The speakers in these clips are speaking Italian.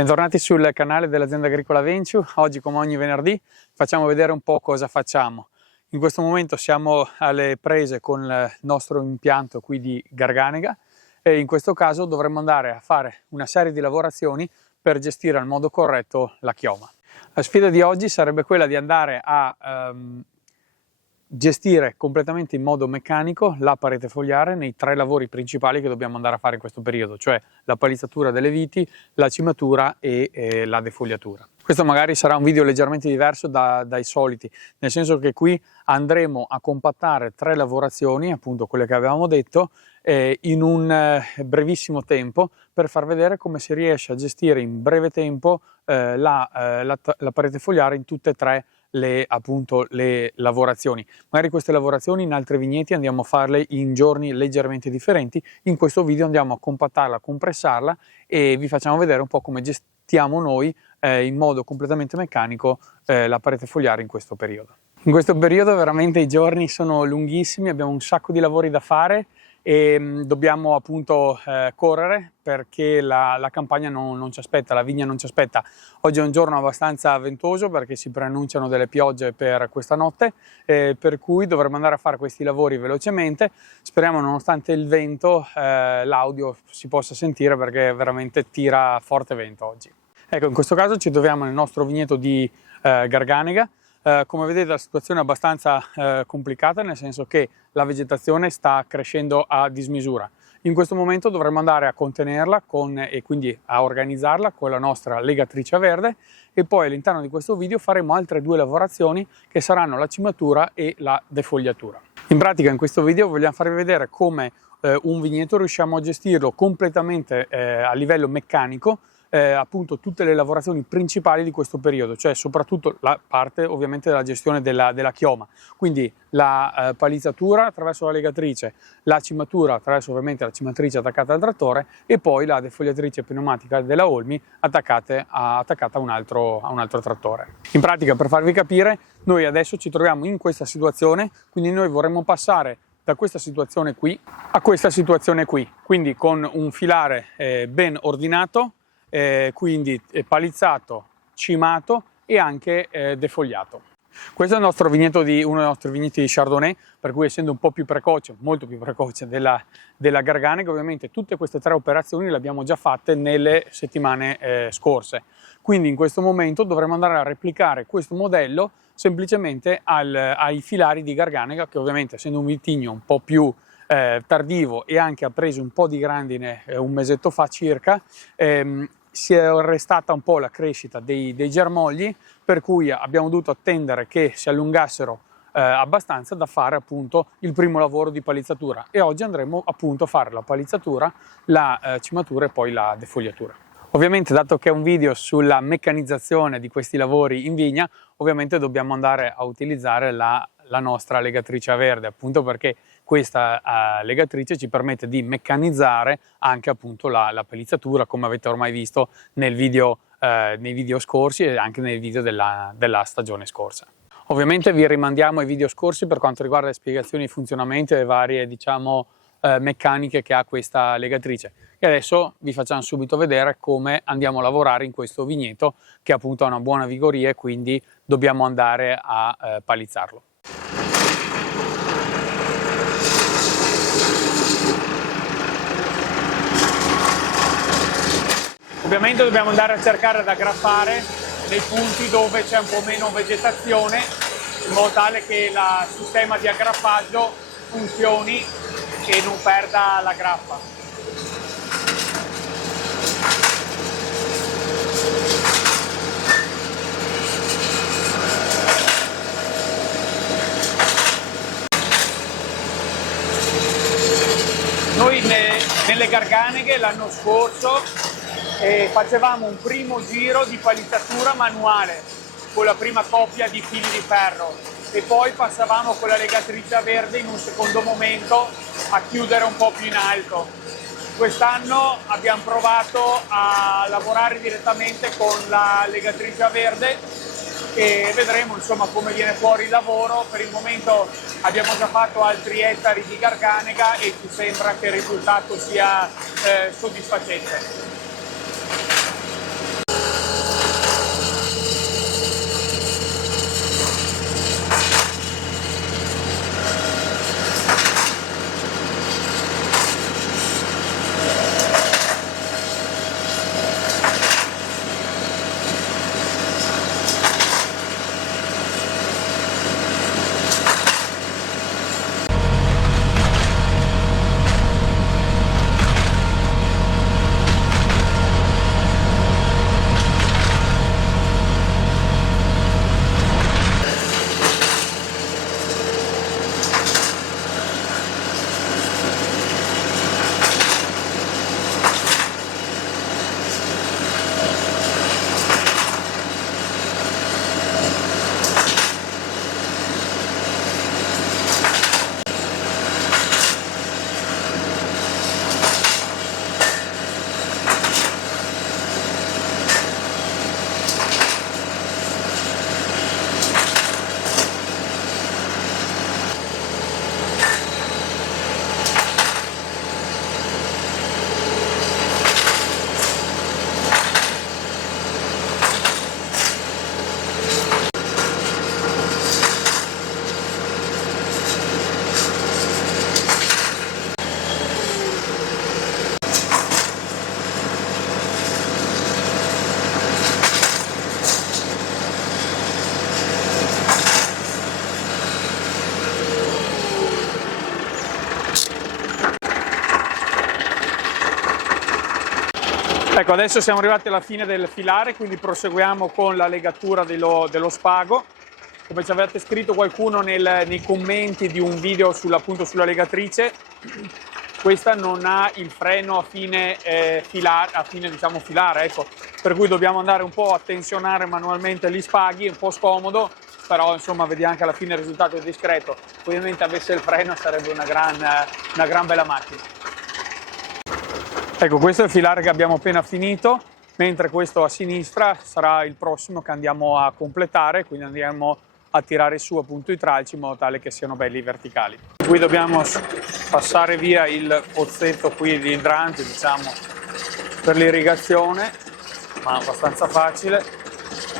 Bentornati sul canale dell'azienda agricola Venciu. Oggi, come ogni venerdì, facciamo vedere un po' cosa facciamo. In questo momento siamo alle prese con il nostro impianto qui di Garganega e in questo caso dovremmo andare a fare una serie di lavorazioni per gestire al modo corretto la chioma. La sfida di oggi sarebbe quella di andare a gestire completamente in modo meccanico la parete fogliare nei tre lavori principali che dobbiamo andare a fare in questo periodo, cioè la palizzatura delle viti, la cimatura e la defogliatura. Questo magari sarà un video leggermente diverso dai soliti, nel senso che qui andremo a compattare tre lavorazioni, appunto quelle che avevamo detto, in un brevissimo tempo per far vedere come si riesce a gestire in breve tempo la parete fogliare in tutte e tre le lavorazioni. Magari queste lavorazioni in altri vigneti andiamo a farle in giorni leggermente differenti. In questo video andiamo a compattarla, compressarla e vi facciamo vedere un po' come gestiamo noi in modo completamente meccanico la parete fogliare in questo periodo. In questo periodo veramente i giorni sono lunghissimi, abbiamo un sacco di lavori da fare e dobbiamo appunto correre perché la campagna non ci aspetta, la vigna non ci aspetta. Oggi è un giorno abbastanza ventoso perché si preannunciano delle piogge per questa notte, per cui dovremo andare a fare questi lavori velocemente. Speriamo, nonostante il vento, l'audio si possa sentire perché veramente tira forte vento oggi. Ecco, in questo caso ci troviamo nel nostro vigneto di Garganega. Come vedete la situazione è abbastanza complicata, nel senso che la vegetazione sta crescendo a dismisura. In questo momento dovremo andare a contenerla e quindi a organizzarla con la nostra legatrice a verde e poi all'interno di questo video faremo altre due lavorazioni che saranno la cimatura e la defogliatura. In pratica in questo video vogliamo farvi vedere come un vigneto riusciamo a gestirlo completamente a livello meccanico, appunto tutte le lavorazioni principali di questo periodo, cioè soprattutto la parte ovviamente della gestione della chioma, quindi la palizzatura attraverso la legatrice, la cimatura attraverso ovviamente la cimatrice attaccata al trattore e poi la defogliatrice pneumatica della Olmi attaccata a un altro trattore. In pratica, per farvi capire, noi adesso ci troviamo in questa situazione, quindi noi vorremmo passare da questa situazione qui a questa situazione qui, quindi con un filare ben ordinato, quindi palizzato, cimato e anche defogliato. Questo è il nostro vigneto uno dei nostri vigneti di Chardonnay, per cui essendo un po' più precoce, molto più precoce della Garganega, ovviamente tutte queste tre operazioni le abbiamo già fatte nelle settimane scorse. Quindi in questo momento dovremo andare a replicare questo modello semplicemente ai filari di Garganega, che ovviamente essendo un vitigno un po' più tardivo e anche ha preso un po' di grandine un mesetto fa circa, si è arrestata un po' la crescita dei germogli, per cui abbiamo dovuto attendere che si allungassero abbastanza da fare appunto il primo lavoro di palizzatura e oggi andremo appunto a fare la palizzatura, la cimatura e poi la defogliatura. Ovviamente, dato che è un video sulla meccanizzazione di questi lavori in vigna, ovviamente dobbiamo andare a utilizzare la nostra legatrice a verde, appunto perché questa legatrice ci permette di meccanizzare anche appunto la palizzatura, come avete ormai visto nei video scorsi e anche nei video della stagione scorsa. Ovviamente vi rimandiamo ai video scorsi per quanto riguarda le spiegazioni di funzionamento e le varie meccaniche che ha questa legatrice. E adesso vi facciamo subito vedere come andiamo a lavorare in questo vigneto che appunto ha una buona vigoria e quindi dobbiamo andare a palizzarlo. Ovviamente dobbiamo andare a cercare di aggrappare nei punti dove c'è un po' meno vegetazione in modo tale che il sistema di aggrappaggio funzioni e non perda la grappa. Noi nelle Garganeghe l'anno scorso facevamo un primo giro di palizzatura manuale con la prima coppia di fili di ferro e poi passavamo con la legatrice a verde in un secondo momento a chiudere un po' più in alto. Quest'anno abbiamo provato a lavorare direttamente con la legatrice a verde e vedremo insomma come viene fuori il lavoro. Per il momento abbiamo già fatto altri ettari di Garganega e ci sembra che il risultato sia soddisfacente. Ecco, adesso siamo arrivati alla fine del filare, quindi proseguiamo con la legatura dello spago. Come ci avete scritto qualcuno nei commenti di un video appunto sulla legatrice, questa non ha il freno a fine filare, ecco, per cui dobbiamo andare un po' a tensionare manualmente gli spaghi, è un po' scomodo, però insomma vediamo che alla fine il risultato è discreto. Ovviamente avesse il freno sarebbe una gran bella macchina. Ecco, questo è il filare che abbiamo appena finito, mentre questo a sinistra sarà il prossimo che andiamo a completare, quindi andiamo a tirare su appunto i tralci in modo tale che siano belli verticali. Qui dobbiamo passare via il pozzetto qui di idrante, diciamo, per l'irrigazione, ma abbastanza facile.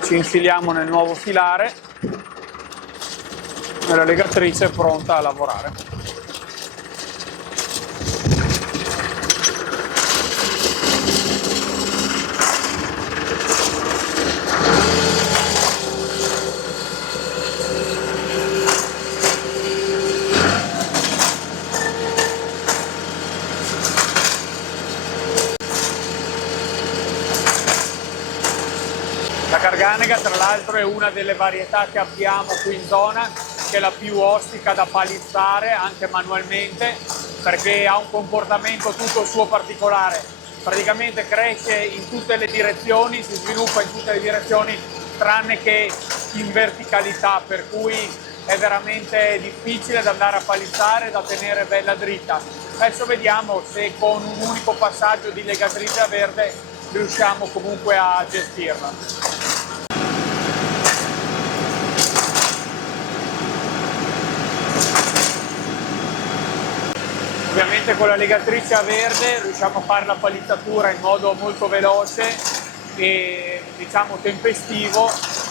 Ci infiliamo nel nuovo filare e la legatrice è pronta a lavorare. La Garganega tra l'altro è una delle varietà che abbiamo qui in zona, che è la più ostica da palizzare anche manualmente, perché ha un comportamento tutto suo particolare. Praticamente cresce in tutte le direzioni, si sviluppa in tutte le direzioni tranne che in verticalità, per cui è veramente difficile da andare a palizzare e da tenere bella dritta. Adesso vediamo se con un unico passaggio di legatrice a verde riusciamo comunque a gestirla. Ovviamente con la legatrice a verde riusciamo a fare la palizzatura in modo molto veloce e diciamo tempestivo,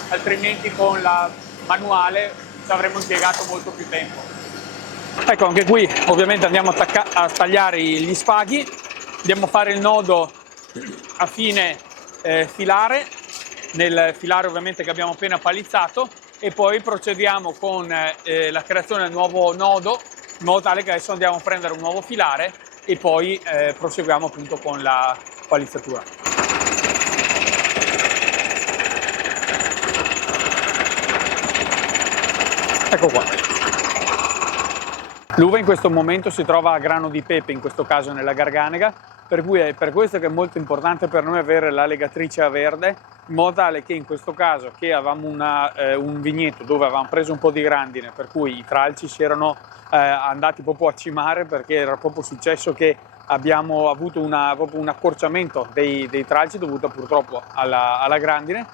altrimenti con la manuale ci avremmo impiegato molto più tempo. Ecco, anche qui ovviamente andiamo a tagliare gli spaghi, andiamo a fare il nodo a fine filare, nel filare ovviamente che abbiamo appena palizzato, e poi procediamo con la creazione del nuovo nodo, in modo tale che adesso andiamo a prendere un nuovo filare e poi proseguiamo appunto con la palizzatura. Ecco qua. L'uva in questo momento si trova a grano di pepe, in questo caso nella Garganega, per cui è per questo che è molto importante per noi avere la legatrice a verde, in modo tale che in questo caso che avevamo un vigneto dove avevamo preso un po' di grandine, per cui i tralci si erano andati proprio a cimare, perché era proprio successo che abbiamo avuto proprio un accorciamento dei tralci dovuto purtroppo alla grandine,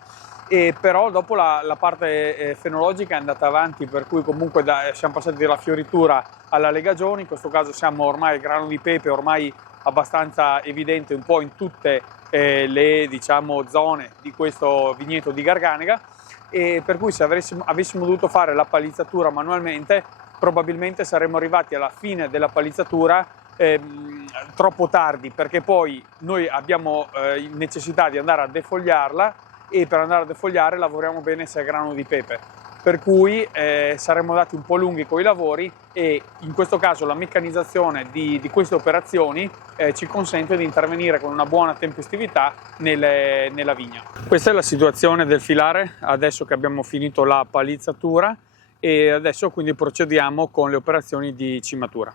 e però dopo la parte fenologica è andata avanti, per cui comunque siamo passati dalla fioritura alla legagione. In questo caso siamo ormai al grano di pepe, ormai abbastanza evidente un po' in tutte le diciamo zone di questo vigneto di Garganega, e per cui se avessimo dovuto fare la palizzatura manualmente probabilmente saremmo arrivati alla fine della palizzatura troppo tardi, perché poi noi abbiamo necessità di andare a defogliarla, e per andare a defogliare lavoriamo bene se è grano di pepe, per cui saremmo andati un po' lunghi con i lavori, e in questo caso la meccanizzazione di queste operazioni ci consente di intervenire con una buona tempestività nella vigna. Questa è la situazione del filare adesso che abbiamo finito la palizzatura, e adesso quindi procediamo con le operazioni di cimatura.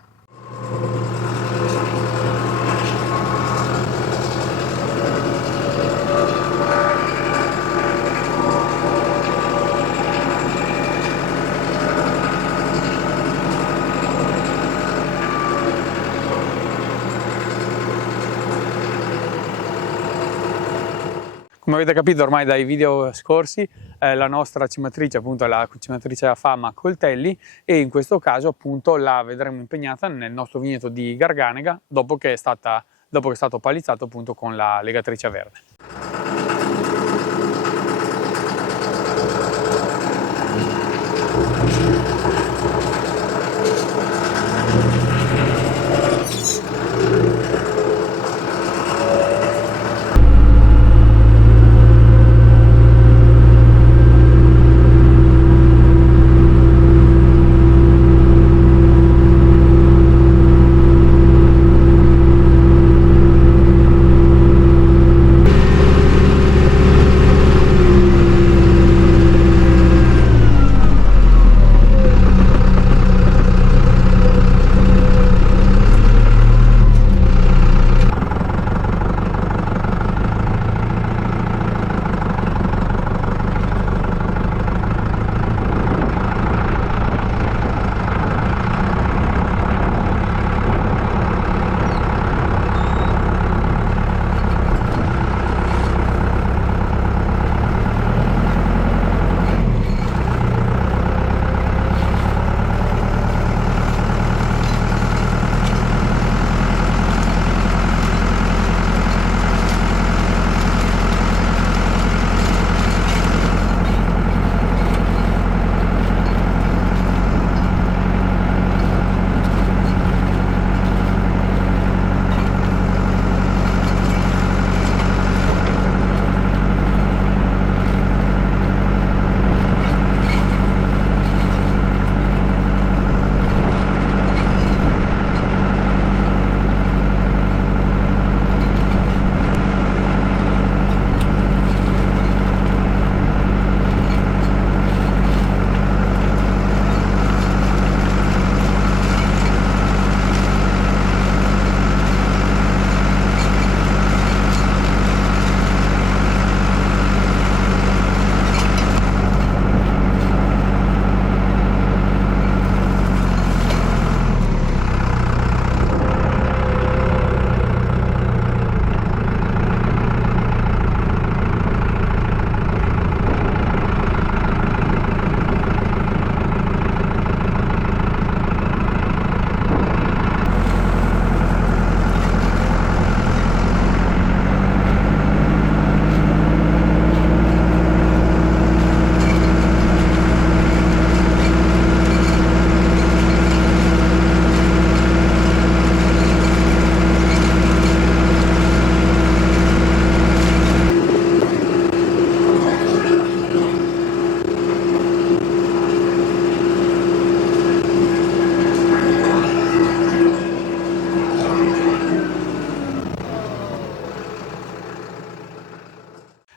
Come avete capito ormai dai video scorsi, la nostra cimatrice appunto è la cimatrice a fama Coltelli, e in questo caso appunto la vedremo impegnata nel nostro vigneto di Garganega dopo che è stato palizzato appunto con la legatrice a verde.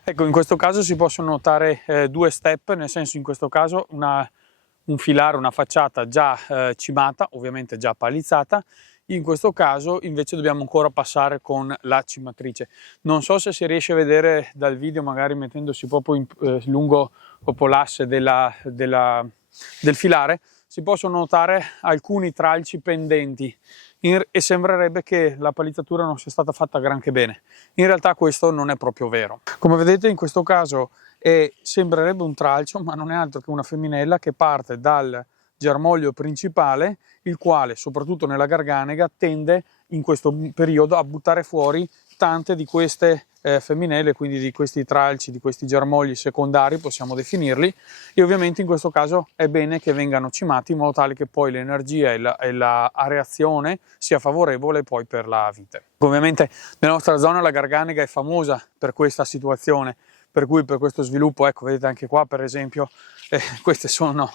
Ecco, in questo caso si possono notare due step, nel senso in questo caso un filare, una facciata già cimata, ovviamente già palizzata. In questo caso invece dobbiamo ancora passare con la cimatrice. Non so se si riesce a vedere dal video, magari mettendosi proprio lungo l'asse del filare, si possono notare alcuni tralci pendenti e sembrerebbe che la palizzatura non sia stata fatta granché bene. In realtà questo non è proprio vero. Come vedete in questo caso sembrerebbe un tralcio, ma non è altro che una femminella che parte dal germoglio principale, il quale soprattutto nella garganega tende in questo periodo a buttare fuori tante di queste femminelle, quindi di questi tralci, di questi germogli secondari possiamo definirli, e ovviamente in questo caso è bene che vengano cimati in modo tale che poi l'energia e la reazione sia favorevole poi per la vite. Ovviamente nella nostra zona la garganega è famosa per questa situazione, per cui per questo sviluppo, ecco, vedete anche qua per esempio queste sono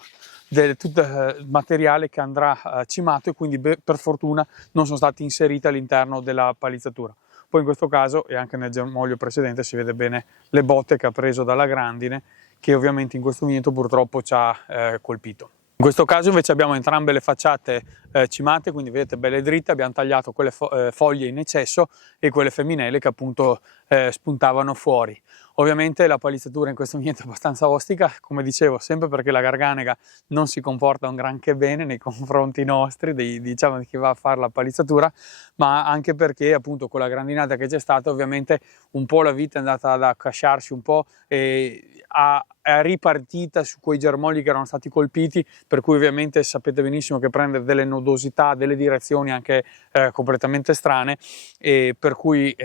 tutto materiale che andrà cimato e quindi per fortuna non sono stati inseriti all'interno della palizzatura. Poi in questo caso, e anche nel germoglio precedente, si vede bene le botte che ha preso dalla grandine, che ovviamente in questo momento purtroppo ci ha colpito. In questo caso invece abbiamo entrambe le facciate cimate, quindi vedete belle dritte, abbiamo tagliato quelle foglie in eccesso e quelle femminelle che appunto spuntavano fuori. Ovviamente la palizzatura in questo momento è abbastanza ostica, come dicevo, sempre perché la garganega non si comporta un granché bene nei confronti nostri, diciamo di chi va a fare la palizzatura, ma anche perché appunto con la grandinata che c'è stata ovviamente un po' la vite è andata ad accasciarsi un po' e è ripartita su quei germogli che erano stati colpiti, per cui ovviamente sapete benissimo che prende delle nodosità, delle direzioni anche completamente strane, e per cui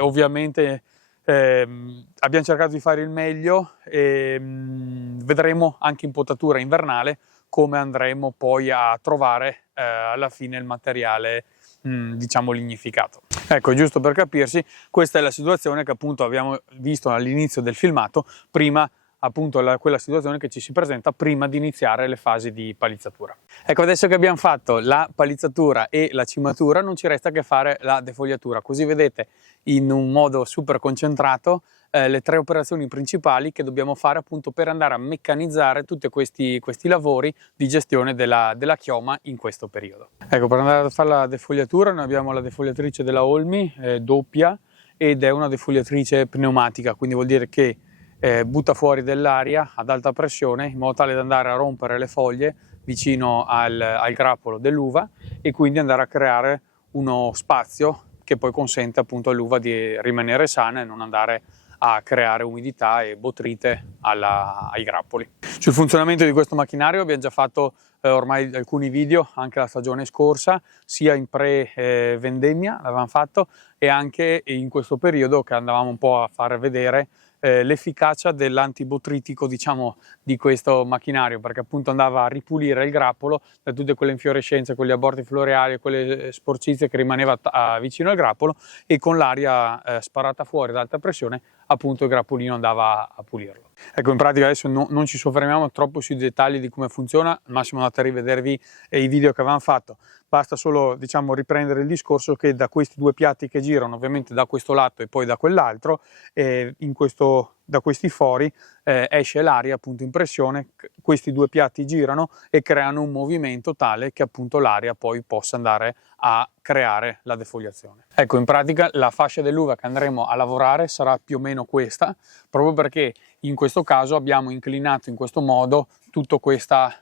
ovviamente abbiamo cercato di fare il meglio e vedremo anche in potatura invernale come andremo poi a trovare alla fine il materiale diciamo lignificato. Ecco, giusto per capirsi, questa è la situazione che appunto abbiamo visto all'inizio del filmato, prima appunto quella situazione che ci si presenta prima di iniziare le fasi di palizzatura. Ecco, adesso che abbiamo fatto la palizzatura e la cimatura non ci resta che fare la defoliatura, così vedete in un modo super concentrato le tre operazioni principali che dobbiamo fare appunto per andare a meccanizzare tutti questi lavori di gestione della chioma in questo periodo. Ecco, per andare a fare la defoliatura noi abbiamo la defoliatrice della Olmi doppia, ed è una defoliatrice pneumatica, quindi vuol dire che butta fuori dell'aria ad alta pressione in modo tale da andare a rompere le foglie vicino al grappolo dell'uva e quindi andare a creare uno spazio che poi consente appunto all'uva di rimanere sana e non andare a creare umidità e botryte ai grappoli. Sul funzionamento di questo macchinario abbiamo già fatto ormai alcuni video anche la stagione scorsa, sia in pre-vendemmia l'avevamo fatto e anche in questo periodo che andavamo un po' a far vedere l'efficacia dell'antibotritico diciamo di questo macchinario, perché appunto andava a ripulire il grappolo da tutte quelle infiorescenze, quegli aborti floreali, quelle sporcizie che rimaneva vicino al grappolo, e con l'aria sparata fuori ad alta pressione appunto il grappolino andava a pulirlo. Ecco, in pratica adesso non ci soffermiamo troppo sui dettagli di come funziona, al massimo andate a rivedervi i video che avevamo fatto. Basta solo diciamo riprendere il discorso che da questi due piatti che girano, ovviamente da questo lato e poi da quell'altro, da questi fori esce l'aria appunto in pressione, questi due piatti girano e creano un movimento tale che appunto l'aria poi possa andare a creare la defoliazione. Ecco, in pratica la fascia dell'uva che andremo a lavorare sarà più o meno questa, proprio perché in questo caso abbiamo inclinato in questo modo tutta questa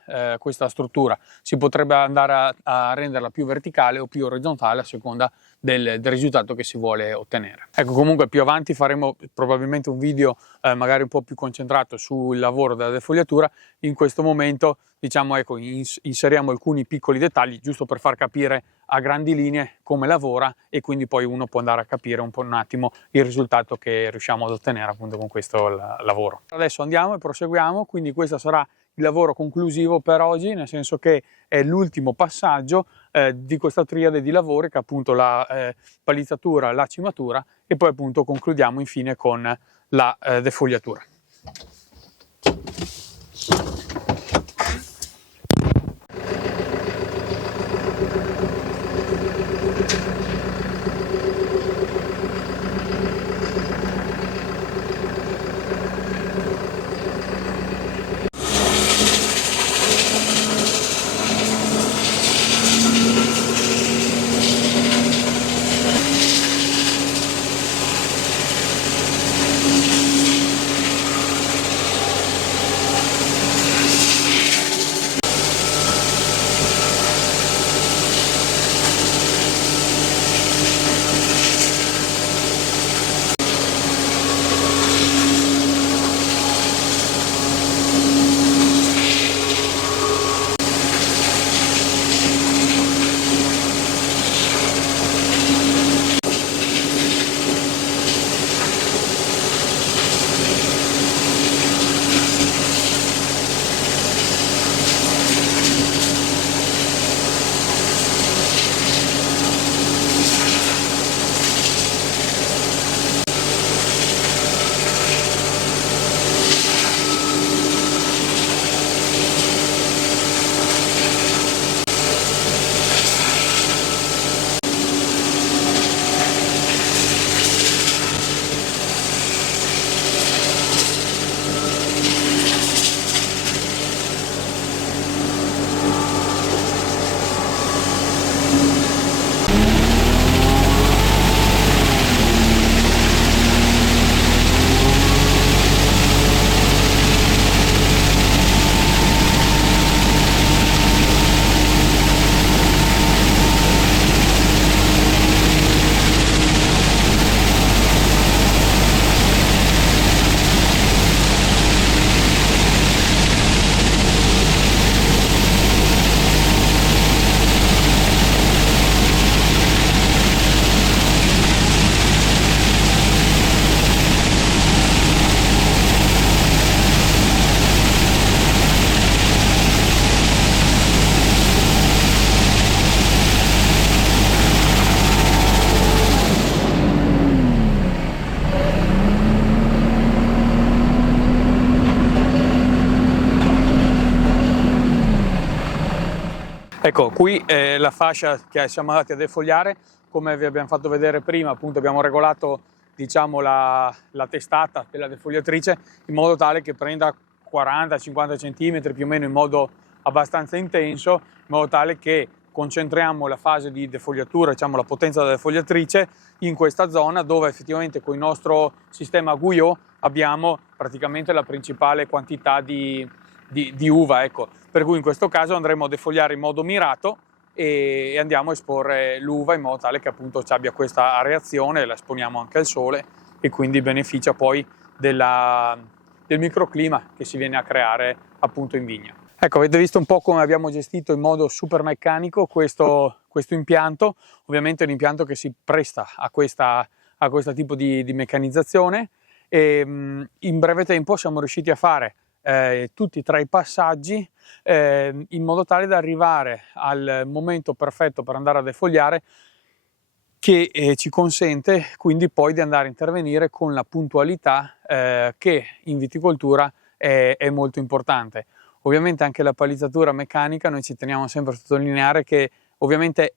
struttura. Si potrebbe andare a renderla più verticale o più orizzontale a seconda del risultato che si vuole ottenere. Ecco, comunque più avanti faremo probabilmente un video magari un po' più concentrato sul lavoro della defoliatura. In questo momento diciamo ecco inseriamo alcuni piccoli dettagli giusto per far capire a grandi linee come lavora, e quindi poi uno può andare a capire un attimo il risultato che riusciamo ad ottenere appunto con questo lavoro. Adesso andiamo e proseguiamo, quindi questo sarà il lavoro conclusivo per oggi, nel senso che è l'ultimo passaggio di questa triade di lavori, che è appunto la palizzatura, la cimatura e poi appunto concludiamo infine con la defoliatura. Ecco, qui è la fascia che siamo andati a defogliare. Come vi abbiamo fatto vedere prima, appunto abbiamo regolato, diciamo, la testata della defogliatrice in modo tale che prenda 40-50 cm più o meno in modo abbastanza intenso, in modo tale che concentriamo la fase di defogliatura, diciamo la potenza della defogliatrice, in questa zona dove effettivamente con il nostro sistema Guyot abbiamo praticamente la principale quantità di uva, ecco. Per cui in questo caso andremo a defogliare in modo mirato e andiamo a esporre l'uva in modo tale che appunto ci abbia questa reazione, la esponiamo anche al sole e quindi beneficia poi del microclima che si viene a creare appunto in vigna. Ecco, avete visto un po' come abbiamo gestito in modo super meccanico questo impianto. Ovviamente è un impianto che si presta a questo tipo di meccanizzazione e in breve tempo siamo riusciti a fare tutti e tre i passaggi in modo tale da arrivare al momento perfetto per andare a defogliare, che ci consente quindi poi di andare a intervenire con la puntualità che in viticoltura è molto importante. Ovviamente anche la palizzatura meccanica, noi ci teniamo sempre a sottolineare che ovviamente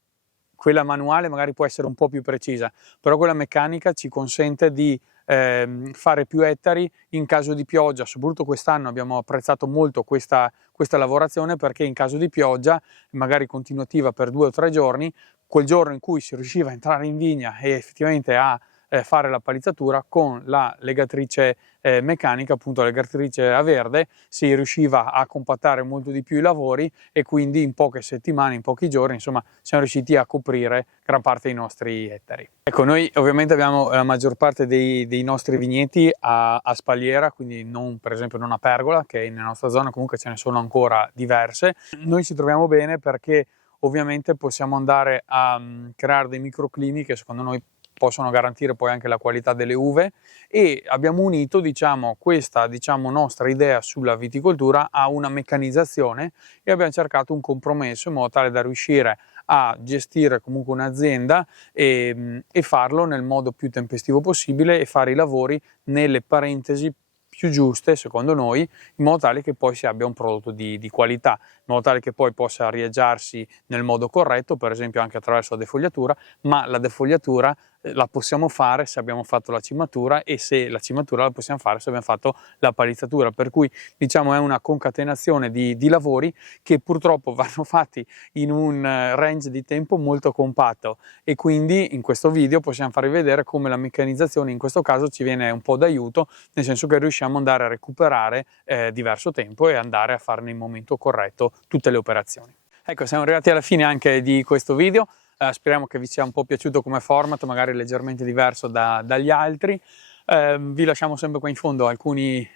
quella manuale magari può essere un po' più precisa, però quella meccanica ci consente di fare più ettari in caso di pioggia. Soprattutto quest'anno abbiamo apprezzato molto questa lavorazione, perché in caso di pioggia, magari continuativa per 2 o 3 giorni, quel giorno in cui si riusciva a entrare in vigna e effettivamente a fare la palizzatura con la legatrice meccanica, appunto la legatrice a verde, si riusciva a compattare molto di più i lavori e quindi in poche settimane, in pochi giorni, insomma, siamo riusciti a coprire gran parte dei nostri ettari. Ecco, noi ovviamente abbiamo la maggior parte dei nostri vigneti a spalliera, quindi non, per esempio, non a pergola, che nella nostra zona comunque ce ne sono ancora diverse. Noi ci troviamo bene perché ovviamente possiamo andare a creare dei microclimi che secondo noi possono garantire poi anche la qualità delle uve, e abbiamo unito, diciamo, questa nostra idea sulla viticoltura a una meccanizzazione e abbiamo cercato un compromesso in modo tale da riuscire a gestire comunque un'azienda e farlo nel modo più tempestivo possibile e fare i lavori nelle parentesi più giuste, secondo noi, in modo tale che poi si abbia un prodotto di qualità, in modo tale che poi possa arieggiarsi nel modo corretto, per esempio anche attraverso la defogliatura, ma la defogliatura la possiamo fare se abbiamo fatto la cimatura, e se la cimatura la possiamo fare se abbiamo fatto la palizzatura, per cui diciamo è una concatenazione di lavori che purtroppo vanno fatti in un range di tempo molto compatto, e quindi in questo video possiamo farvi vedere come la meccanizzazione in questo caso ci viene un po' d'aiuto, nel senso che riusciamo ad andare a recuperare diverso tempo e andare a fare nel momento corretto tutte le operazioni. Ecco, siamo arrivati alla fine anche di questo video. Speriamo che vi sia un po' piaciuto come format, magari leggermente diverso dagli altri. Vi lasciamo sempre qua in fondo alcune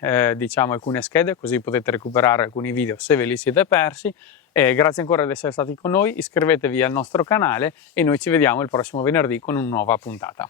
schede, così potete recuperare alcuni video se ve li siete persi. Grazie ancora di essere stati con noi, iscrivetevi al nostro canale e noi ci vediamo il prossimo venerdì con una nuova puntata.